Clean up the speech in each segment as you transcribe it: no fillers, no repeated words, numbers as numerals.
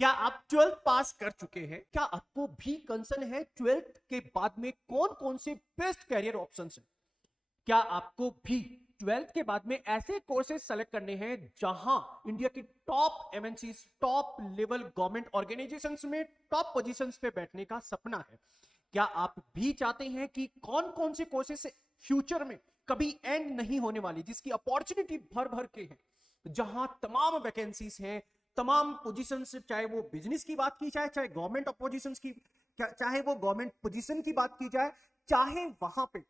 क्या आप 12th पास कर चुके हैं? क्या आपको भी कंसर्न है 12th के बाद में कौन कौन से बेस्ट कैरियर ऑप्शंस हैं? क्या आपको भी 12th के बाद में ऐसे कोर्सेज सेलेक्ट करने हैं जहां इंडिया की top MNC, top level government organisations में टॉप पोजीशंस पे बैठने का सपना है? क्या आप भी चाहते हैं कि कौन कौन से कोर्सेज फ्यूचर में कभी एंड नहीं होने वाली, जिसकी अपॉर्चुनिटी भर भर के है, जहां तमाम वैकेंसीज हैं, तमाम पोजीशंस, चाहे वो बिजनेस की बात की जाए, चाहे गवर्नमेंट पोजीशंस की, चाहे वो गवर्नमेंट पोजीशन की बात की जाए, चाहे वहां पे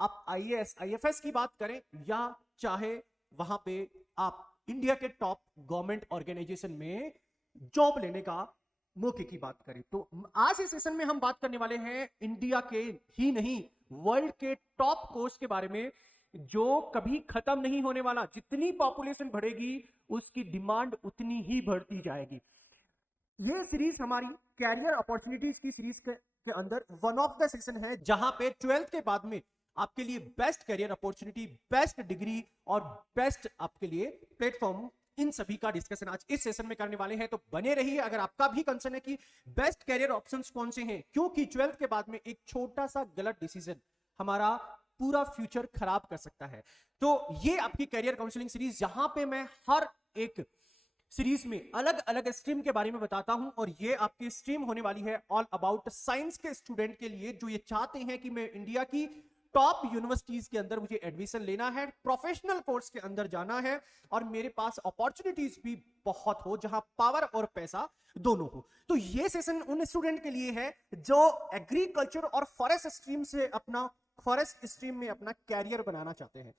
आप आईएएस आईएफएस की बात करें, या चाहे वहां पे आप इंडिया के टॉप गवर्नमेंट ऑर्गेनाइजेशन में जॉब लेने का मौके की बात करें। तो आज इस सेशन में हम बात करने वाले हैं इंडिया के ही नहीं, वर्ल्ड के टॉप कोर्स के बारे में, जो कभी खत्म नहीं होने वाला। जितनी पॉपुलेशन बढ़ेगी उसकी डिमांड उतनी ही बढ़ती जाएगी। ये सीरीज हमारी कैरियर अपॉर्चुनिटीज की सीरीज के अंदर वन ऑफ द सेशन है, जहां पे 12th के बाद में आपके लिए best career opportunity, best degree और बेस्ट आपके लिए प्लेटफॉर्म, इन सभी का डिस्कशन आज इस सेशन में करने वाले हैं। तो बने रहिए अगर आपका भी कंसर्न है कि बेस्ट कैरियर ऑप्शंस कौन से हैं, क्योंकि 12th के बाद में एक छोटा सा गलत डिसीजन हमारा पूरा फ्यूचर खराब कर सकता है। तो ये आपकी कैरियर काउंसलिंग सीरीज, जहां पे मैं हर एक सीरीज में अलग अलग स्ट्रीम के बारे में बताता हूं, और ये आपकी स्ट्रीम होने वाली है ऑल अबाउट साइंस के स्टूडेंट के लिए, जो ये चाहते हैं कि मैं इंडिया की टॉप यूनिवर्सिटीज के अंदर मुझे एडमिशन लेना है, प्रोफेशनल कोर्स के अंदर जाना है, और मेरे पास अपॉर्चुनिटीज भी बहुत हो, जहां पावर और पैसा दोनों हो। तो ये सेशन उन स्टूडेंट के लिए है जो एग्रीकल्चर और फॉरेस्ट स्ट्रीम से अपना फॉरेस्ट स्ट्रीम में अपना कैरियर बनाना चाहते हैं।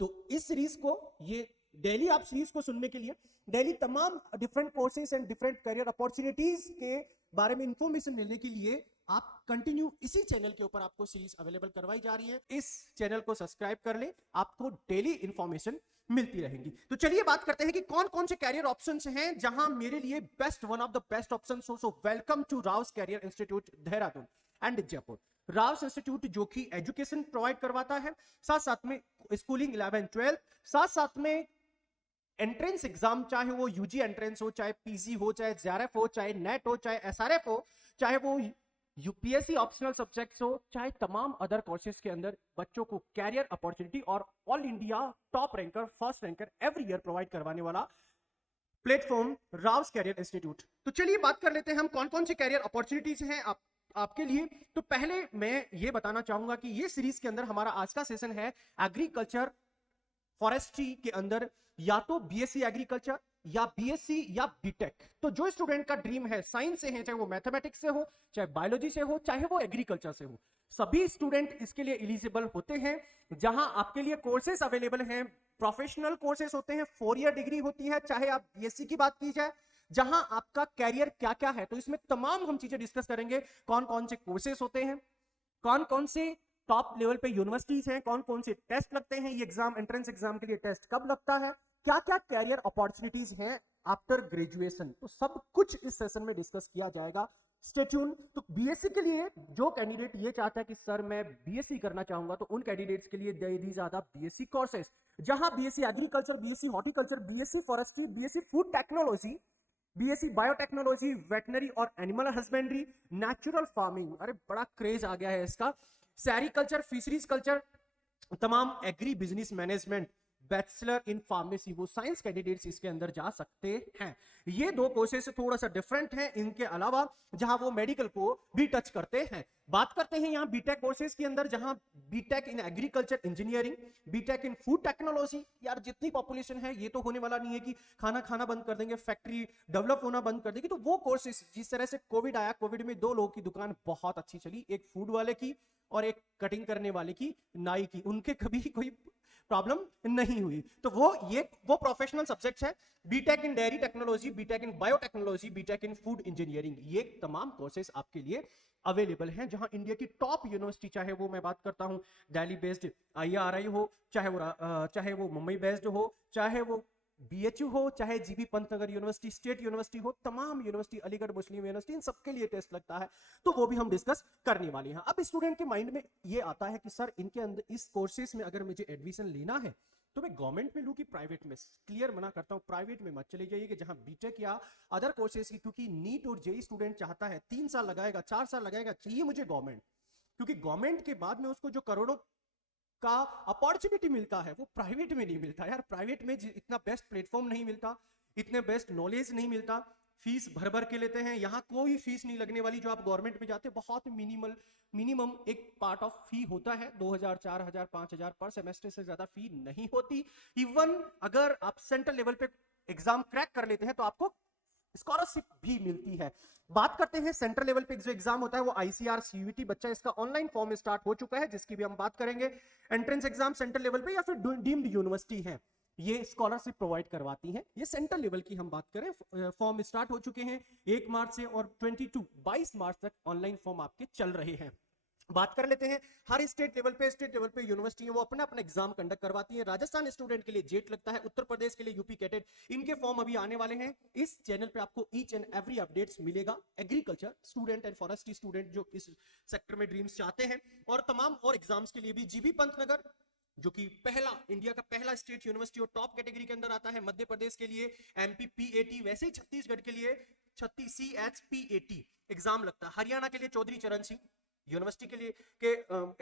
तो इस सीरीज को, ये डेली आप सीरीज को सुनने के लिए डेली तमाम different courses and different career opportunities के बारे में इंफॉर्मेशन मिलने के लिए आप कंटिन्यू इसी चैनल के ऊपर आपको सीरीज अवेलेबल करवाई जा रही है। इस चैनल को सब्सक्राइब कर ले, आपको डेली इंफॉर्मेशन मिलती रहेंगी। तो चलिए बात करते हैं कि कौन कौन से कैरियर ऑप्शंस हैं जहां मेरे लिए best, one of the best options हो। So welcome to Rau's career institute Dehradun and Jaipur. Rau's institute जो कि एजुकेशन प्रोवाइड करवाता है, साथ साथ में स्कूलिंग 11 12, साथ साथ में एंट्रेंस एग्जाम, चाहे वो यूजी एंट्रेंस हो, चाहे पीजी हो, चाहे जेआरएफ हो, चाहे नेट हो, चाहे एसआरएफ हो, चाहे वो यूपीएससी ऑप्शनल सब्जेक्ट्स हो, चाहे तमाम अदर कोर्सेज के अंदर बच्चों को कैरियर अपॉर्चुनिटी और all India top ranker, first ranker every year provide करवाने वाला प्लेटफॉर्म राउस कैरियर इंस्टीट्यूट। तो चलिए बात कर लेते हैं हम कौन कौन सी कैरियर अपॉर्चुनिटीज हैं आपके लिए। तो पहले मैं ये बताना चाहूंगा कि ये सीरीज के अंदर हमारा आज का सेशन है एग्रीकल्चर फॉरेस्ट्री के अंदर, या तो बीएससी एग्रीकल्चर या बीएससी या बीटेक। तो जो स्टूडेंट का ड्रीम है साइंस से है, चाहे वो मैथमेटिक्स से हो, चाहे बायोलॉजी से हो, चाहे वो एग्रीकल्चर से हो, सभी स्टूडेंट इसके लिए एलिजिबल होते हैं। जहां आपके लिए कोर्सेज अवेलेबल हैं, प्रोफेशनल कोर्सेज होते हैं, 4 ईयर डिग्री होती है, चाहे आप बीएससी की बात की जाए, जहां आपका कैरियर क्या क्या है। तो इसमें तमाम हम चीजें डिस्कस करेंगे, कौन कौन से कोर्सेज होते हैं, कौन कौन से टॉप लेवल पे यूनिवर्सिटीज हैं, कौन कौन से टेस्ट लगते हैं, ये एग्जाम, एंट्रेंस एग्जाम के लिए टेस्ट कब लगता है, क्या क्या कैरियर अपॉर्चुनिटीज हैं आफ्टर ग्रेजुएशन। तो सब कुछ इस सेशन में डिस्कस किया जाएगा। Stay tune. तो बीएससी के लिए जो कैंडिडेट ये चाहता है कि सर मैं बीएससी करना चाहूंगा, तो उन कैंडिडेट्स के लिए these are the BSc courses, जहां BSc agriculture, BSc horticulture, BSc forestry, BSc food technology, BSc biotechnology, veterinary और एनिमल हस्बेंड्री, नेचुरल फार्मिंग, अरे बड़ा क्रेज आ गया है इसका, सेरिकल्चर, फिशरीज कल्चर, तमाम agri business management, bachelor in pharmacy, वो साइंस कैंडिडेट्स इसके अंदर जा सकते हैं। ये दो कोर्सेज थोड़ा सा डिफरेंट हैं इनके अलावा, जहां वो मेडिकल को भी टच करते हैं। बात करते हैं यहां बीटेक कोर्सेज के अंदर, जहां BTech in agriculture engineering, BTech in food technology. यार जितनी पॉपुलेशन है, ये तो होने वाला नहीं है कि खाना खाना बंद कर देंगे, फैक्ट्री डेवलप होना बंद कर देगी। तो वो कोर्सेज, जिस तरह से कोविड आया, कोविड में 2 लोगों की दुकान बहुत अच्छी चली, एक फूड वाले की और एक कटिंग करने वाले की, नाई की, उनके कभी कोई प्रॉब्लम नहीं हुई। तो वो प्रोफेशनल सब्जेक्ट्स है, BTech in dairy technology, BTech in biotechnology, BTech in food engineering. ये तमाम कोर्सेज आपके लिए अवेलेबल हैं, जहां इंडिया की टॉप यूनिवर्सिटी, चाहे वो मैं बात करता हूं दिल्ली बेस्ड आईआरआई हो, चाहे वो मुंबई बेस्ड हो, चाहे वो बीएचयू हो चाहे GB Pantnagar university, state university हो, तमाम यूनिवर्सिटी, अलीगढ़ मुस्लिम यूनिवर्सिटी, इन सबके लिए टेस्ट लगता है, तो वो भी हम डिस्कस करने वाले हैं। अब स्टूडेंट के माइंड में ये आता है कि सर इनके अंदर इस कोर्सेज में अगर मुझे एडमिशन लेना है तो मैं गवर्नमेंट में लूं कि प्राइवेट में। क्लियर मना करता हूं, प्राइवेट में मत चले जाइए कि जहां बीटेक या अदर कोर्सेज की, क्योंकि नीट और जेई स्टूडेंट चाहता है 3 साल लगाएगा, 4 साल लगाएगा, चाहिए मुझे गवर्नमेंट, क्योंकि गवर्नमेंट के बाद में उसको जो करोड़ों का अपॉर्चुनिटी मिलता है वो प्राइवेट में नहीं मिलता यार। प्राइवेट में इतना बेस्ट प्लेटफॉर्म नहीं मिलता, इतने बेस्ट नॉलेज नहीं मिलता, फीस भर भर के लेते हैं। यहाँ कोई फीस नहीं लगने वाली, जो आप गवर्नमेंट में जाते हैं बहुत मिनिमम एक पार्ट ऑफ फी होता है, 2000 4000 5000 पर सेमेस्टर से ज्यादा फी नहीं होती। इवन अगर आप सेंट्रल लेवल पे एग्जाम क्रैक कर लेते हैं तो आपको स्कॉलरशिप भी मिलती है। बात करते हैं सेंट्रल लेवल पे जो एग्जाम होता है वो आईसीआर सीयूईटी, बच्चा इसका ऑनलाइन फॉर्म स्टार्ट हो चुका है, जिसकी भी हम बात करेंगे। एंट्रेंस एग्जाम सेंट्रल लेवल पे या फिर डीम्ड यूनिवर्सिटी है, ये स्कॉलरशिप प्रोवाइड करवाती है। ये सेंट्रल लेवल की हम बात करें, फॉर्म स्टार्ट हो चुके हैं 1 मार्च से और 22 मार्च तक ऑनलाइन फॉर्म आपके चल रहे हैं। बात कर लेते हैं हर स्टेट लेवल पे यूनिवर्सिटी है वो अपना अपना एग्जाम कंडक्ट करवाती है। राजस्थान स्टूडेंट के लिए जेट लगता है, उत्तर प्रदेश के लिए यूपी कैटेट, इनके फॉर्म अभी आने वाले हैं। इस चैनल पे आपको ईच एंड एवरी अपडेट्स मिलेगा। Agriculture student and forestry student जो इस सेक्टर में ड्रीम्स चाहते हैं, और तमाम और एग्जाम्स के लिए भी जीबी पंतनगर जो कि इंडिया का पहला स्टेट यूनिवर्सिटी और टॉप कैटेगरी के अंदर आता है, मध्य प्रदेश के लिए एमपी पीएटी, वैसे ही छत्तीसगढ़ के लिए CHPAT एग्जाम लगता है। हरियाणा के लिए चौधरी चरण सिंह यूनिवर्सिटी के लिए के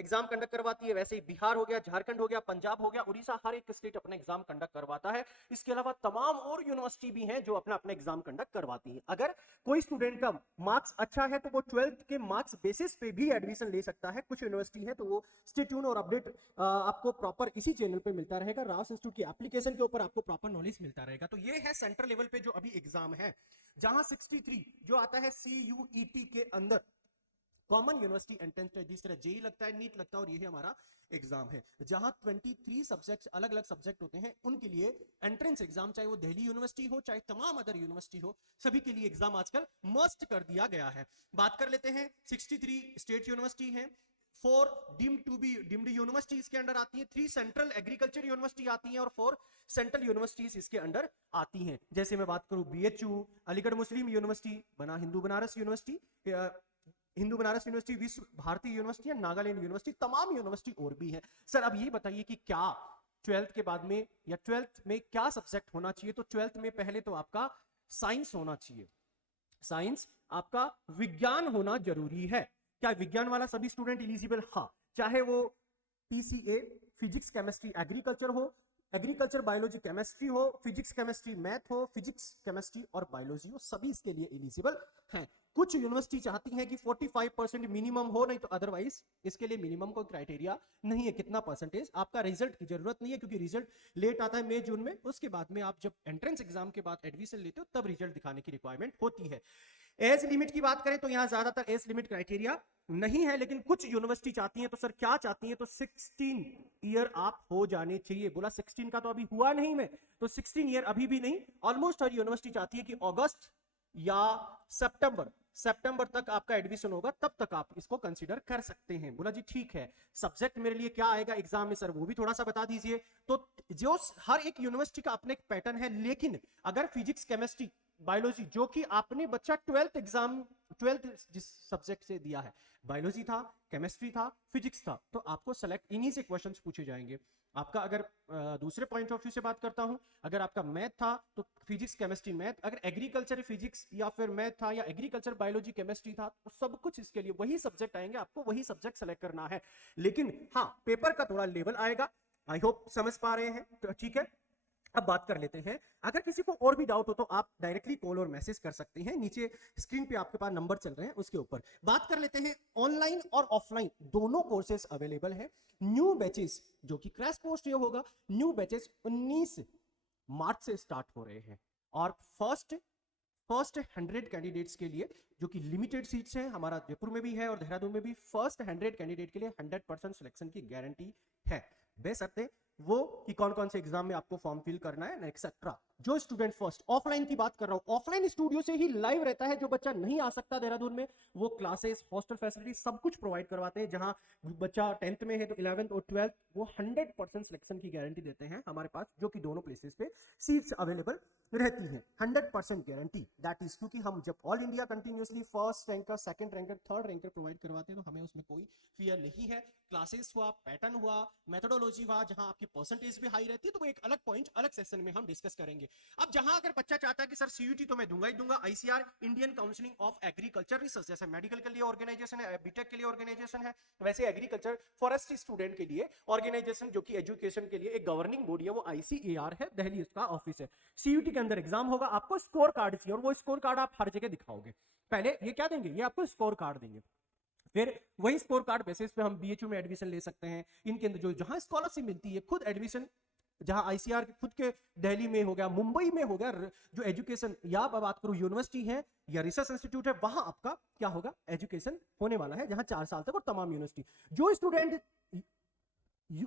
एग्जाम कंडक्ट करवाती है। वैसे ही बिहार हो गया, झारखंड हो गया, पंजाब हो गया, उड़ीसा, हर एक स्टेट अपना एग्जाम कंडक्ट करवाता है। इसके अलावा तमाम और यूनिवर्सिटी भी हैं जो अपना अपना एग्जाम कंडक्ट करवाती है। अगर कोई स्टूडेंट का मार्क्स अच्छा है तो वो 12th के मार्क्स बेसिस पे भी एडमिशन ले सकता है। कुछ यूनिवर्सिटी है तो वो स्टे ट्यून और अपडेट आपको प्रॉपर इसी चैनल पे मिलता रहेगा। रास इंस्टीट्यूट की एप्लीकेशन के ऊपर आपको प्रॉपर नॉलेज मिलता रहेगा। तो ये है सेंट्रल लेवल पे जो अभी एग्जाम है, जहां 63 जो आता है CUET के अंदर कॉमन यूनिवर्सिटी एंट्रेंस टेस्ट, जिस तरह जेई लगता है, नीट लगता है, और ये हमारा एग्जाम है, जहां 23 सब्जेक्ट्स अलग अलग सब्जेक्ट होते हैं उनके लिए एंट्रेंस एग्जाम, चाहे वो दिल्ली यूनिवर्सिटी हो चाहे तमाम अदर यूनिवर्सिटी हो, सभी के लिए एग्जाम आजकल मस्ट कर दिया गया है। बात कर लेते हैं 63 स्टेट यूनिवर्सिटी है, 4 डीम्ड यूनिवर्सिटी इसके अंडर आती है, 3 सेंट्रल एग्रीकल्चर यूनिवर्सिटी आती हैं और 4 सेंट्रल यूनिवर्सिटीज इसके अंडर आती हैं। जैसे मैं बात करूं BHU, Aligarh Muslim university, Hindu Banaras university, Hindu Banaras university, Vishwa Bharati university, Nagaland university, तमाम यूनिवर्सिटी और भी है। सर अब ये बताइए कि क्या 12th के बाद में या 12th में क्या सब्जेक्ट होना चाहिए? तो 12th में पहले तो आपका साइंस होना चाहिए, साइंस आपका विज्ञान होना जरूरी है। क्या विज्ञान वाला सभी स्टूडेंट एलिजिबल? हाँ, चाहे वो PCA फिजिक्स केमिस्ट्री एग्रीकल्चर हो, एग्रीकल्चर बायोलॉजी केमिस्ट्री हो, फिजिक्स केमिस्ट्री मैथ हो, फिजिक्स केमिस्ट्री और बायोलॉजी हो, सभी इसके लिए एलिजिबल हैं। कुछ यूनिवर्सिटी चाहती हैं कि 45% मिनिमम हो, नहीं तो अदरवाइज इसके लिए मिनिमम कोई क्राइटेरिया नहीं है कितना परसेंटेज। आपका रिजल्ट की जरूरत नहीं है, क्योंकि रिजल्ट लेट आता है मई जून में, उसके बाद में आप जब एंट्रेंस एग्जाम के बाद एडमिशन लेते हो तब रिजल्ट दिखाने की रिक्वायरमेंट होती है। एज लिमिट की बात करें तो यहाँ ज्यादातर एज लिमिट क्राइटेरिया नहीं है, लेकिन कुछ यूनिवर्सिटी चाहती हैं। तो सर क्या चाहती हैं? तो 16 ईयर आप हो जाने चाहिए। बोला 16 का तो अभी हुआ नहीं मैं, तो 16 ईयर अभी भी नहीं। ऑलमोस्ट हर यूनिवर्सिटी चाहती है कि अगस्त या सितंबर तक आपका एडमिशन होगा, तब तक आप इसको कंसीडर कर सकते हैं। बोला जी ठीक है, सब्जेक्ट मेरे लिए क्या आएगा एग्जाम में सर, वो भी थोड़ा सा बता दीजिए। तो जो हर एक यूनिवर्सिटी का अपना एक पैटर्न है, लेकिन अगर फिजिक्स केमिस्ट्री बायोलॉजी जो कि आपने बच्चा 12th जिस सब्जेक्ट से दिया है, बायोलॉजी था, केमिस्ट्री था, फिजिक्स था, तो आपको सेलेक्ट इन्हीं से क्वेश्चंस पूछे जाएंगे। आपका अगर दूसरे पॉइंट ऑफ व्यू से बात करता हूं, अगर आपका मैथ था तो फिजिक्स केमिस्ट्री मैथ, अगर एग्रीकल्चर फिजिक्स या फिर मैथ था या एग्रीकल्चर बायोलॉजी केमिस्ट्री था, तो सब कुछ इसके लिए वही सब्जेक्ट आएंगे, आपको वही सब्जेक्ट सेलेक्ट करना है। लेकिन हाँ, पेपर का थोड़ा लेवल आएगा। आई होप समझ पा रहे हैं, तो ठीक है। अब बात कर लेते हैं, अगर किसी को और भी डाउट हो तो आप डायरेक्टली कॉल और मैसेज कर सकते हैं, नीचे स्क्रीन पे आपके पास नंबर चल रहे हैं उसके ऊपर। बात कर लेते हैं, ऑनलाइन और ऑफलाइन दोनों कोर्सेज अवेलेबल हैं। न्यू बैचेस जो कि क्रैश कोर्स ये होगा, न्यू बैचेस 19 मार्च से स्टार्ट हो रहे हैं, और फर्स्ट 100 कैंडिडेट्स के लिए जो कि लिमिटेड सीट्स हैं, हमारा जयपुर में भी है और देहरादून में भी, फर्स्ट 100 कैंडिडेट के लिए 100% सिलेक्शन की गारंटी है, बेशर्ते वो कि कौन कौन से एग्जाम में आपको फॉर्म फिल करना है एक्सेट्रा। जो स्टूडेंट फर्स्ट, ऑफलाइन की बात कर रहा हूं, ऑफलाइन स्टूडियो से ही लाइव रहता है, जो बच्चा नहीं आ सकता देहरादून में, वो क्लासेस, हॉस्टल फैसिलिटी सब कुछ प्रोवाइड करवाते हैं। जहां बच्चा 10th में है तो 11th और 12th वो 100% सिलेक्शन की गारंटी देते हैं हमारे पास, जो कि दोनों प्लेसेस पे सीट्स अवेलेबल रहती हैं, 100% गारंटी। दैट इज क्योंकि हम जब all India continuously first ranker, second ranker, third ranker provide करवाते हैं, तो हमें उसमें कोई फियर नहीं है। क्लासेस हुआ, पैटर्न हुआ, मेथोडोलॉजी हुआ, जहां आपकी परसेंटेज भी हाई रहती है, तो वो एक अलग पॉइंट अलग सेशन में हम डिस्कस करेंगे। अब जहां अगर बच्चा चाहता है कि सर सीयूटी तो मैं दूंगा ही दूंगा, ICR Indian counselling of agriculture research, जैसे मेडिकल के लिए ऑर्गेनाइजेशन है, बीटेक के लिए ऑर्गेनाइजेशन है, वैसे एग्रीकल्चर फॉरेस्ट स्टूडेंट के लिए ऑर्गेनाइजेशन जो कि एजुकेशन के लिए एक गवर्निंग बॉडी है, वो आईसीएआर है, दिल्ली उसका ऑफिस है। सीयूटी के अंदर एग्जाम होगा, आपको स्कोर कार्ड चाहिए, और वो स्कोर कार्ड आप हर जगह दिखाओगे। पहले ये क्या देंगे, ये आपको स्कोर कार्ड देंगे, फिर वही स्कोर कार्ड बेसिस पे हम बीएचयू में एडमिशन ले सकते हैं। इनके अंदर जो जहां स्कॉलरशिप मिलती है, खुद एडमिशन जहां आईसीआर खुद के दिल्ली में हो गया, मुंबई में हो गया, जो एजुकेशन या बात करूं यूनिवर्सिटी है या रिसर्च इंस्टीट्यूट है, वहां आपका क्या होगा, एजुकेशन होने वाला है, जहां 4 साल तक, और तमाम यूनिवर्सिटी। जो स्टूडेंट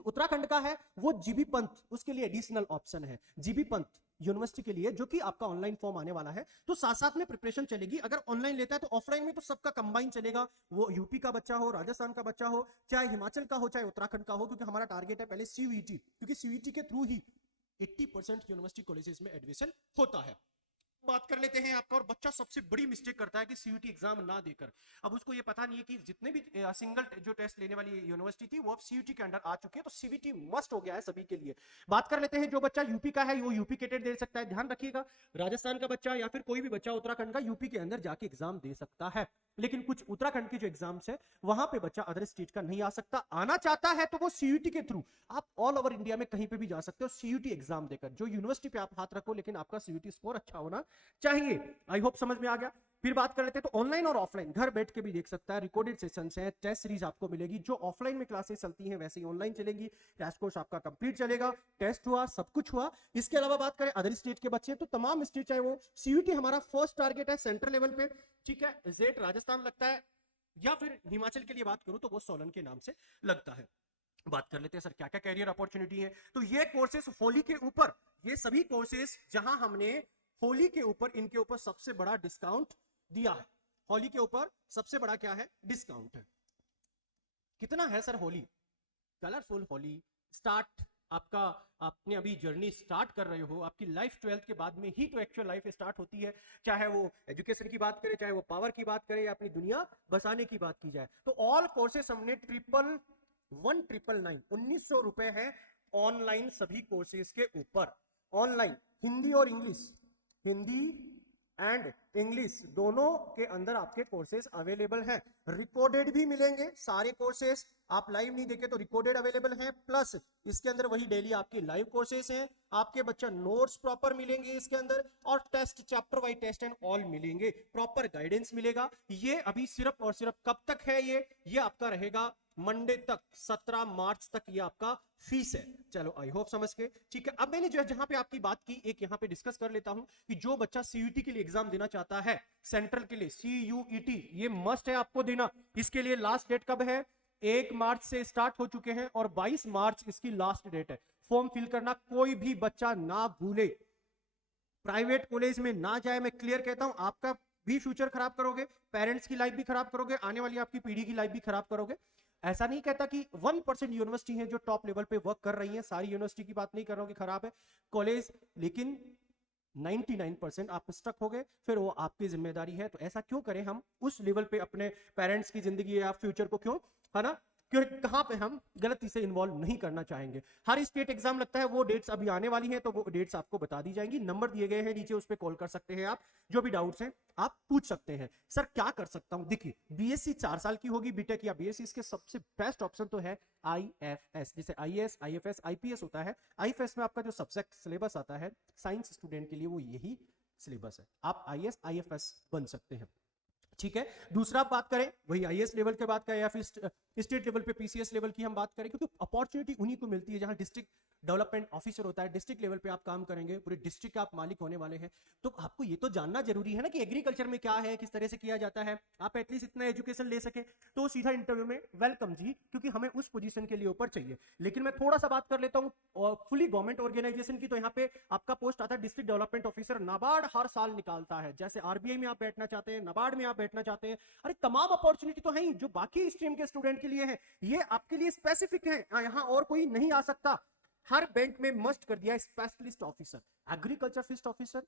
उत्तराखंड का है वो जीबी पंत, उसके लिए एडिशनल ऑप्शन है जीबी पंत यूनिवर्सिटी के लिए, जो कि आपका ऑनलाइन फॉर्म आने वाला है, तो साथ साथ में प्रिपरेशन चलेगी। अगर ऑनलाइन लेता है तो ऑफलाइन में तो सबका कंबाइन चलेगा, वो यूपी का बच्चा हो, राजस्थान का बच्चा हो, चाहे हिमाचल का हो, चाहे उत्तराखंड का हो, क्योंकि हमारा टारगेट है पहले सीयूईटी, क्योंकि सीयूईटी के थ्रू ही 80% यूनिवर्सिटी कॉलेजेस में एडमिशन होता है। बात कर लेते हैं आपका, और बच्चा सबसे बड़ी मिस्टेक करता है कि सीयूटी एग्जाम ना देकर, अब उसको ये पता नहीं है कि जितने भी सिंगल जो टेस्ट लेने वाली यूनिवर्सिटी थी वो अब सीयूटी के अंडर आ चुकी है, तो सीयूटी मस्ट हो गया है सभी के लिए। बात कर लेते हैं, जो बच्चा यूपी का है वो यूपी के टेट दे सकता है, ध्यान रखिएगा। राजस्थान का बच्चा या फिर कोई भी बच्चा उत्तराखंड का यूपी के अंदर जाके एग्जाम दे सकता है, लेकिन कुछ उत्तराखंड के जो एग्जाम्स है वहां पे बच्चा अदर स्टेट का नहीं आ सकता। आना चाहता है तो वो सीयूटी के थ्रू आप ऑल ओवर इंडिया में कहीं पे भी जा सकते हो सीयूटी एग्जाम देकर, जो यूनिवर्सिटी पे आप हाथ रखो, लेकिन आपका सीयूटी स्कोर अच्छा होना चाहिए। आई होप समझ में आ गया। फिर बात कर लेते हैं, तो ऑनलाइन और ऑफलाइन घर बैठ के भी देख सकता है, रिकॉर्डेड सेशंस हैं, टेस्ट सीरीज आपको मिलेगी, जो ऑफलाइन में क्लासेस चलती हैं वैसे ही ऑनलाइन चलेगी। क्रैश कोर्स आपका कंप्लीट चलेगा, टेस्ट हुआ, सब कुछ हुआ। इसके अलावा बात करें अदर स्टेट के बच्चे, तो तमाम स्टेट, चाहे वो सीयूटी हमारा फर्स्ट टारगेट है सेंट्रल लेवल पे, ठीक है, जेट राजस्थान लगता है, या फिर हिमाचल के लिए बात करूं तो वो सोलन के नाम से लगता है। बात कर लेते हैं सर क्या क्या कैरियर अपॉर्चुनिटी है, तो ये कोर्सेस होली के ऊपर, ये सभी कोर्सेस जहां हमने होली के ऊपर इनके ऊपर सबसे बड़ा डिस्काउंट दिया है। होली के ऊपर सबसे बड़ा क्या है, डिस्काउंट है। कितना है sir Holi, colourful Holi start आपका, आपने अभी जर्नी स्टार्ट कर रहे हो, आपकी लाइफ 12th के बाद में ही तो एक्चुअल लाइफ स्टार्ट होती है, चाहे वो एजुकेशन की बात करें, चाहे वो पावर की बात करें, या अपनी दुनिया बसाने की बात की जाए। तो ऑल कोर्सेस हमने 1999 1900 रुपए है ऑनलाइन सभी कोर्सेज के ऊपर, ऑनलाइन हिंदी और इंग्लिश, हिंदी एंड इंग्लिश दोनों के अंदर आपके कोर्सेज अवेलेबल हैं। रिकॉर्डेड भी मिलेंगे सारे कोर्सेज, आप लाइव नहीं देखे तो रिकॉर्डेड अवेलेबल हैं, प्लस इसके अंदर वही डेली आपकी लाइव कोर्सेज हैं, आपके बच्चा नोट्स प्रॉपर मिलेंगे इसके अंदर, और test chapter wise test and all मिलेंगे, प्रॉपर गाइडेंस मिलेगा। ये अभी सिर्फ और सिर्फ कब तक है, ये आपका रहेगा मंडे तक, 17 मार्च तक ये आपका फीस है। चलो आई होप समझ के, ठीक है। अब मैंने जो है जहां पे आपकी बात की, एक यहां पे डिस्कस कर लेता हूं कि जो बच्चा सीयूटी के लिए एग्जाम देना चाहता है, सेंट्रल के लिए सीयूईटी, ये मस्ट है आपको देना। इसके लिए लास्ट डेट कब है, 1 मार्च से स्टार्ट हो चुके हैं और 22 मार्च इसकी लास्ट डेट है। फॉर्म फिल करना कोई भी बच्चा ना भूले, प्राइवेट कॉलेज में ना जाए, मैं क्लियर कहता हूं, आपका भी फ्यूचर खराब करोगे, पेरेंट्स की लाइफ भी खराब करोगे, आने वाली आपकी पीढ़ी की लाइफ भी खराब करोगे। ऐसा नहीं कहता कि 1% यूनिवर्सिटी है जो टॉप लेवल पे वर्क कर रही है, सारी यूनिवर्सिटी की बात नहीं कर रहा हूं कि खराब है कॉलेज, लेकिन 99% आप स्टक हो गए, फिर वो आपकी जिम्मेदारी है। तो ऐसा क्यों करें हम, उस लेवल पे अपने पेरेंट्स की जिंदगी या फ्यूचर को क्यों, है ना, कहां पे हम गलती से इन्वॉल्व नहीं करना चाहेंगे। हर स्टेट एग्जाम लगता है, वो डेट्स अभी आने वाली हैं, तो वो डेट्स आपको बता दी जाएंगी, नंबर दिए गए हैं नीचे, उस पर कॉल कर सकते हैं आप, जो भी डाउट्स हैं आप पूछ सकते हैं। सर क्या कर सकता हूं, देखिए बीएससी 4 साल की होगी, बीटेक या बीएससी, इसके सबसे बेस्ट ऑप्शन तो है आईएफएस, जैसे आईएएस आईएफएस आईपीएस होता है। आईएफएस में आपका जो सब्जेक्ट सिलेबस आता है साइंस स्टूडेंट के लिए, वो यही सिलेबस है, आप आईएएस आईएफएस बन सकते हैं, ठीक है। दूसरा बात करें वही आईएएस लेवल के बात करें या फिर स्टेट लेवल पे पीसीएस लेवल की हम बात करें, क्योंकि अपॉर्चुनिटी उन्हीं को मिलती है जहां डिस्ट्रिक्ट डेवलपमेंट ऑफिसर होता है, डिस्ट्रिक्ट लेवल पे आप काम करेंगे, पूरे डिस्ट्रिक्ट का आप मालिक होने वाले हैं। तो आपको ये तो जानना जरूरी है ना कि एग्रीकल्चर में क्या है, किस तरह से किया जाता है, आप एटलीस्ट इतना एजुकेशन ले सके तो सीधा इंटरव्यू में वेलकम जी, क्योंकि हमें उस पोजीशन के लिए ऊपर चाहिए। लेकिन मैं थोड़ा सा बात कर लेता हूँ फुली गवर्नमेंट ऑर्गेनाइजेशन की, तो यहाँ पे आपका पोस्ट आता है डिस्ट्रिक्ट डेवलपमेंट ऑफिसर। नाबार्ड हर साल निकालता है, जैसे आरबीआई में आप बैठना चाहते हैं, नाबार्ड में आप बैठना चाहते हैं, अरे तमाम अपॉर्चुनिटी तो है ही जो बाकी स्ट्रीम के स्टूडेंट के लिए है, ये आपके लिए स्पेसिफिक है, यहाँ और कोई नहीं आ सकता। हर बैंक में मस्ट कर दिया specialist officer, agriculture field officer,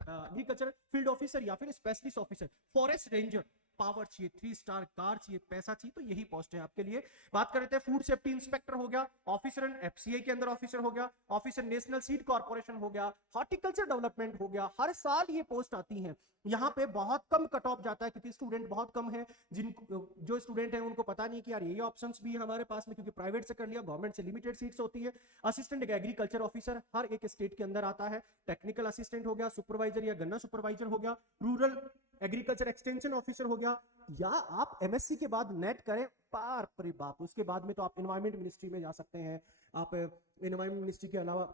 agriculture field officer या फिर specialist officer, forest ranger, power चाहिए, 3 स्टार कार चाहिए, पैसा चाहिए, तो यही पोस्ट है आपके लिए। बात कर रहे थे फूड सेफ्टी इंस्पेक्टर हो गया, ऑफिसर एफसीआई के अंदर ऑफिसर हो गया, ऑफिसर नेशनल सीड कॉर्पोरेशन हो गया, हॉर्टिकल्चर डेवलपमेंट हो गया, हर साल ये पोस्ट आती है। यहाँ पे बहुत कम कट ऑफ जाता है क्योंकि स्टूडेंट बहुत कम है, जो स्टूडेंट है उनको पता नहीं कि यार ये ऑप्शंस भी है हमारे पास में, क्योंकि प्राइवेट से कर लिया, गवर्नमेंट से लिमिटेड सीट्स होती है। असिस्टेंट एग्रीकल्चर ऑफिसर हर एक स्टेट के अंदर आता है, टेक्निकल असिस्टेंट हो गया, सुपरवाइजर या गन्ना सुपरवाइजर हो गया, रूरल एग्रीकल्चर एक्सटेंशन ऑफिसर हो गया, या आप एमएससी के बाद नेट करें पार पर बाप, उसके बाद में तो आप एनवायरमेंट मिनिस्ट्री में जा सकते हैं। आप एनवायरमेंट मिनिस्ट्री के अलावा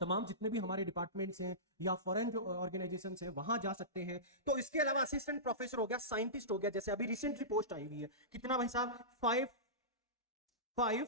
तमाम जितने भी हमारे डिपार्टमेंट्स हैं या फॉरेन जो ऑर्गेनाइजेशंस हैं वहां जा सकते हैं। तो इसके अलावा असिस्टेंट प्रोफेसर हो गया, साइंटिस्ट हो गया, जैसे अभी रिसेंटली पोस्ट आई हुई है, कितना भाई साहब, 5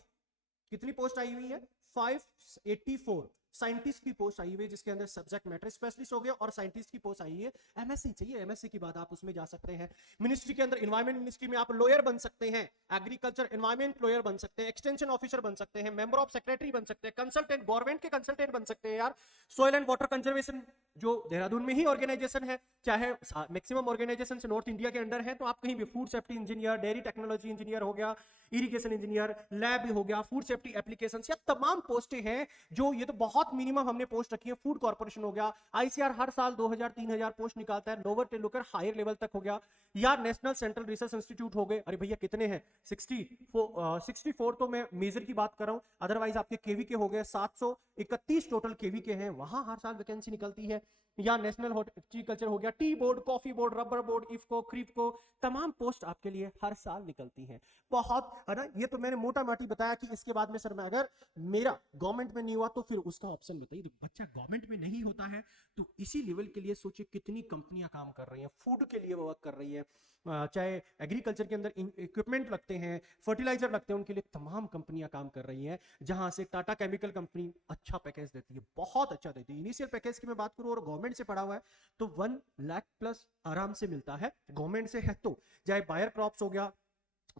कितनी पोस्ट आई हुई है, 584 साइंटिस्ट की पोस्ट आई हुई है, जिसके अंदर सब्जेक्ट मैटर स्पेशलिस्ट हो गया और साइंटिस्ट की पोस्ट आई है। एमएससी चाहिए, एमएससी के बाद आप उसमें जा सकते हैं। मिनिस्ट्री के अंदर एनवायरमेंट मिनिस्ट्री में आप लॉयर बन सकते हैं, एग्रीकल्चर एनवायरमेंट लॉयर बन सकते हैं, एक्सटेंशन ऑफिसर बन सकते हैं, मेंबर ऑफ सेक्रेटरी बन सकते हैं, कंसल्टेंट, गवर्नमेंट के कंसल्टेंट बन सकते हैं यार। सॉइल एंड वाटर कंजर्वेशन जो देहरादून में ही ऑर्गेनाइजेशन है, चाहे मैक्सिमम ऑर्गेनाइजेशन नॉर्थ इंडिया के अंडर है, तो आप कहीं भी food safety engineer, dairy technology engineer हो गया, इरिगेशन इंजीनियर, लैब हो गया, फूड सेफ्टी एप्लीकेशन, या तमाम पोस्टें हैं जो, ये तो बहुत मिनिमम हमने पोस्ट रखी है। फूड कॉर्पोरेशन हो गया, आईसीआर हर साल 2000-3000 पोस्ट निकालता है, लोअर से लेकर हायर लेवल तक हो गया, या नेशनल सेंट्रल रिसर्च इंस्टीट्यूट हो गए। अरे भैया कितने हैं, 64 तो मैं मेजर की बात कर रहा हूं, अदरवाइज आपके केवी के हो गए 731 टोटल केवी के हैं, वहां हर साल वैकेंसी निकलती है। या नेशनल हॉर्टिकल्चर हो गया, tea board, coffee board, rubber board, IFFCO, KRIBHCO, तमाम पोस्ट आपके लिए हर साल निकलती हैं। बहुत है ना, ये तो मैंने मोटा माटी बताया कि इसके बाद में सर मैं अगर मेरा गवर्नमेंट में नहीं हुआ तो फिर उसका ऑप्शन बताइए। तो बच्चा गवर्नमेंट में नहीं होता है तो इसी लेवल के लिए सोचिए कितनी कंपनियां काम कर रही हैं, फूड के लिए वर्क कर रही है, चाहे एग्रीकल्चर के अंदर इक्विपमेंट लगते हैं, फर्टिलाइजर लगते हैं, उनके लिए तमाम कंपनियां काम कर रही हैं। जहां से टाटा केमिकल कंपनी अच्छा पैकेज देती है, बहुत अच्छा देती है। इनिशियल पैकेज की मैं बात करूं और गवर्नमेंट से पढ़ा हुआ है तो 1 लाख प्लस आराम से मिलता है गवर्नमेंट से है तो, चाहे बायर क्रॉप्स हो गया,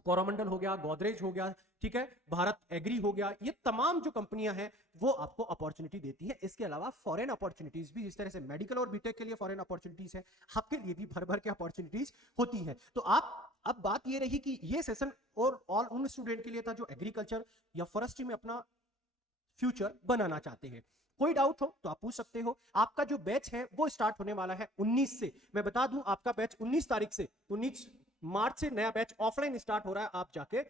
कोरोमंडल हो गया, गोदरेज हो गया, ठीक है, भारत एग्री हो गया, ये तमाम जो कंपनियां हैं वो आपको अपॉर्चुनिटी देती है। इसके अलावा फॉरेन अपॉर्चुनिटीज भी, जिस तरह से मेडिकल और बीटेक के लिए फॉरेन अपॉर्चुनिटीज है, आपके लिए भी भर भर के अपॉर्चुनिटीज होती है। तो आप, अब बात ये रही कि ये सेशन और ऑल उन स्टूडेंट के लिए था जो एग्रीकल्चर या फॉरेस्ट्री में अपना फ्यूचर बनाना चाहते हैं। कोई डाउट हो तो आप पूछ सकते हो। आपका जो बैच है वो स्टार्ट होने वाला है 19 से, मैं बता दूं आपका बैच 19 तारीख से, 19 मार्च से नया बैच ऑफलाइन स्टार्ट हो रहा है। आप जाके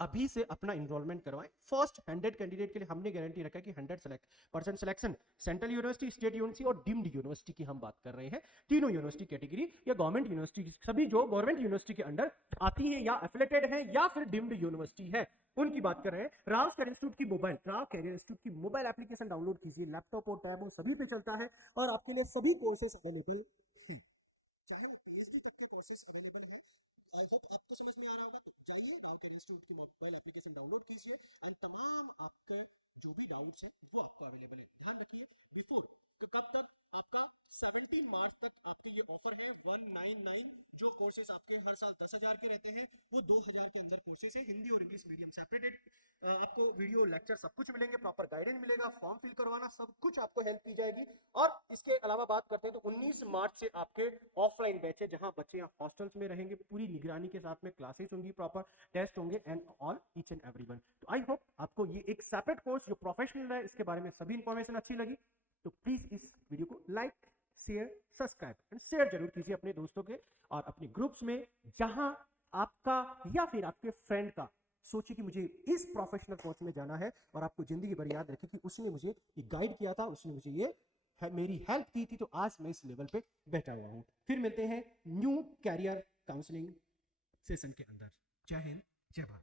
अभी से अपना एनरोलमेंट करवाएं। फर्स्ट 100 कैंडिडेट के लिए हमने गारंटी रखा है कि 100% selection, central university, state university और डीम्ड यूनिवर्सिटी की हम बात कर रहे हैं, तीनों यूनिवर्सिटी कैटेगरी या गवर्नमेंट यूनिवर्सिटी, सभी जो गवर्नमेंट यूनिवर्सिटी के अंडर आती हैं या एफिलेटेड है या फिर डीम्ड यूनिवर्सिटी है, उनकी बात कर रहे हैं। राव कैरियर इंस्टीट्यूट की मोबाइल, राव कैरियर इंस्टीट्यूट की मोबाइल एप्लीकेशन डाउनलोड कीजिए, लैपटॉप और टैब सभी पे चलता है और आपके लिए सभी कोर्सेज अवेलेबल हैं, चाहे पीएचडी तक के कोर्सेज अवेलेबल हैं। आई होप आपको समझ में आ रहा होगा। तो जाइए राव कैरियर इंस्टीट्यूट की मोबाइल एप्लीकेशन डाउनलोड कीजिए एंड तमाम आपके जो भी डाउट्स हैं वो आपको अवेलेबल है। ध्यान रखिए बिफोर, तो कब तक, आपका 17 मार्च तक आपके लिए ऑफर है 199। जो कोर्सेज आपके हर साल 10,000 के रहते हैं वो 2,000 के अंदर कोर्सेज है, हिंदी और इंग्लिश मीडियम सेपरेटेड। आपको वीडियो लेक्चर सब कुछ मिलेंगे, प्रॉपर गाइडेंस मिलेगा, फॉर्म फिल करवाना सब कुछ आपको हेल्प की जाएगी। और इसके अलावा बात करते हैं तो 19 मार्च से आपके ऑफलाइन बैच है, जहां बच्चे हॉस्टल्स में रहेंगे, पूरी निगरानी के साथ में क्लासेस होंगी, प्रॉपर टेस्ट होंगे and all each and everyone. तो आई होप आपको ये एक सेपरेट कोर्स जो प्रोफेशनल है इसके बारे में सभी इंफॉर्मेशन अच्छी लगी। तो प्लीज इस वीडियो को like, share, subscribe and share जरूर कीजिए अपने दोस्तों के और अपने ग्रुप्स में, जहां आपका या फिर आपके फ्रेंड का सोचिए कि मुझे इस प्रोफेशनल कोर्स में जाना है और आपको जिंदगी भर याद रखे कि उसने मुझे ये गाइड किया था, उसने मुझे ये मेरी हेल्प की थी, तो आज मैं इस लेवल पे बैठा हुआ हूं। फिर मिलते हैं न्यू कैरियर काउंसलिंग सेशन के अंदर। जय हिंद, जय भारत।